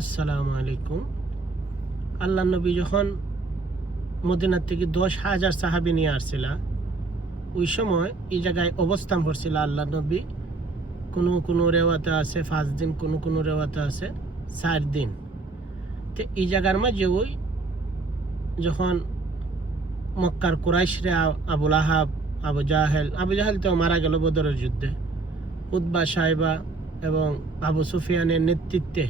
আসসালামু আলাইকুম। আল্লাহ নবী যখন মদিনার থেকে 10,000 সাহাবী নিয়ে আসছিল, ওই সময় এই জায়গায় অবস্থান করছিল আল্লাহ নবী। কোনো রেওয়াতে আছে 5 দিন, কোনো রেওয়াতে আছে 4 দিন। তো এই জায়গার মাঝে ওই যখন মক্কার কুরাইশরা আবুল আহাব, আবু জাহেল তো মারা গেল বদরের যুদ্ধে, উতবা সাহেবা এবং আবু সুফিয়ানের নেতৃত্বে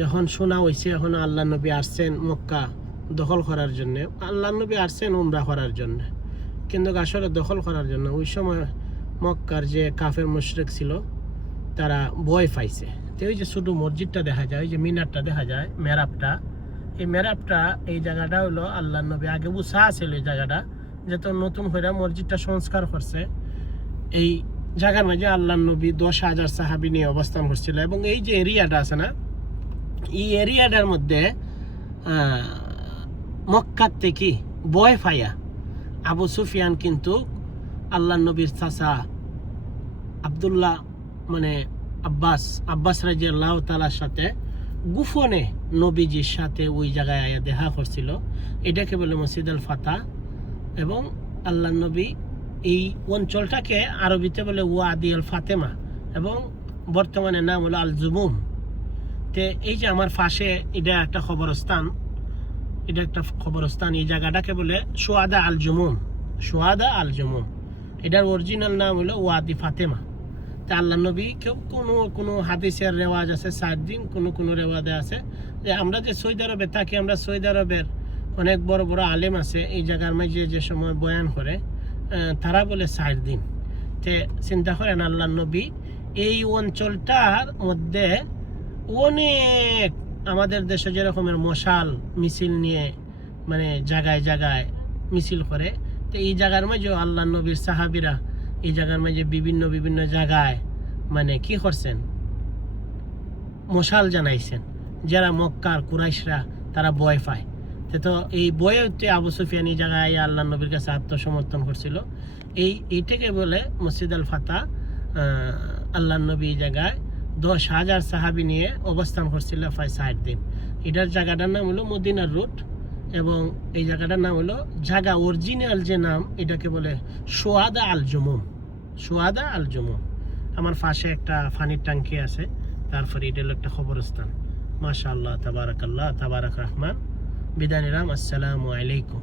যখন শোনা হয়েছে এখন আল্লাহ নবী আসছেন মক্কা দখল করার জন্য, আল্লাহ নবী আসছেন উমরা করার জন্য, কিন্তু আসলে দখল করার জন্য। ওই সময় মক্কার যে কাফের মুশরিক ছিল তারা ভয় পাইছে। তো ওই যে ছোটো মসজিদটা দেখা যায়, ওই যে মিনারটা দেখা যায়, মেরাবটা, এই জায়গাটা হলো আল্লাহ নবী আগে উষা ছিল এই জায়গাটা, যত নতুন হয়ে মসজিদটা সংস্কার করছে। এই জায়গার মাঝে আল্লাহ নবী 10,000 সাহাবী নিয়ে অবস্থান করছিল। এবং এই যে এরিয়াটা আছে না, এই এরিয়াটার মধ্যে মক্কার থেকে ভয় পাইয়া আবু সুফিয়ান কিন্তু আল্লাহ নবীর চাচা আব্দুল্লাহ আব্বাস রাদিয়াল্লাহু তাআলার সাথে গোপনে নবীজির সাথে ওই জায়গায় আয়া দেখা করছিল। এটাকে বলে মসজিদ আল ফাতা। এবং আল্লাহ নবী এই অঞ্চলটাকে আরবিতে বলে ওয়াদি আল ফাতেমা, এবং বর্তমানে নাম হলো আল জুমুম। তে এই যে আমার পাশে এটা একটা খবরস্থান, এই জায়গাটাকে বলে সোয়াদা আল জুমুম। এটার অরিজিনাল নাম হলো ওয়াদি ফাতেমা। তা আল্লাহ নবী কেউ কোনো হাদিসের রেওয়াজ আছে 4 দিন, কোনো রেওয়াজে আছে যে আমরা যে সৌদি আরবে থাকি, আমরা সৌদি আরবের অনেক বড় বড় আলেম আছে এই জায়গার মাঝে যে সময় বয়ান করে, তারা বলে 4 দিন। তে চিন্তা করেন আল্লাহ নবী এই অঞ্চলটার মধ্যে অনেক আমাদের দেশে যেরকমের মশাল মিছিল নিয়ে জায়গায় মিছিল করে, তো এই জায়গার মাঝেও আল্লাহ নবীর সাহাবীরা এই জায়গার মাঝে বিভিন্ন জায়গায় কি করছেন, মশাল জানাইছেন, যারা মক্কার কুরাইশরা তারা ভয় পায়। তো এই বয়ে আবু সুফিয়ান এই জায়গায় আল্লাহ নবীর কাছে আত্মসমর্পণ করছিল। এইটাকে বলে মসজিদ আল ফাতা। আল্লাহ নবী এই জায়গায় 10,000 সাহাবী নিয়ে অবস্থান করছিল 4 দিন। এটার জায়গাটার নাম হলো মদিনার রুট, এবং এই জায়গাটার নাম হলো জায়গা অরিজিনাল যে নাম এটাকে বলে সোয়াদা আল জুমুম। আমার পাশে একটা পানির ট্যাঙ্কি আছে, তারপরে এটা হলো একটা খবরস্থান। মাশাআল্লাহ, তাবারাকাল্লাহ, তাবারাক রহমান। বিদায় নিলাম। আসসালামু আলাইকুম।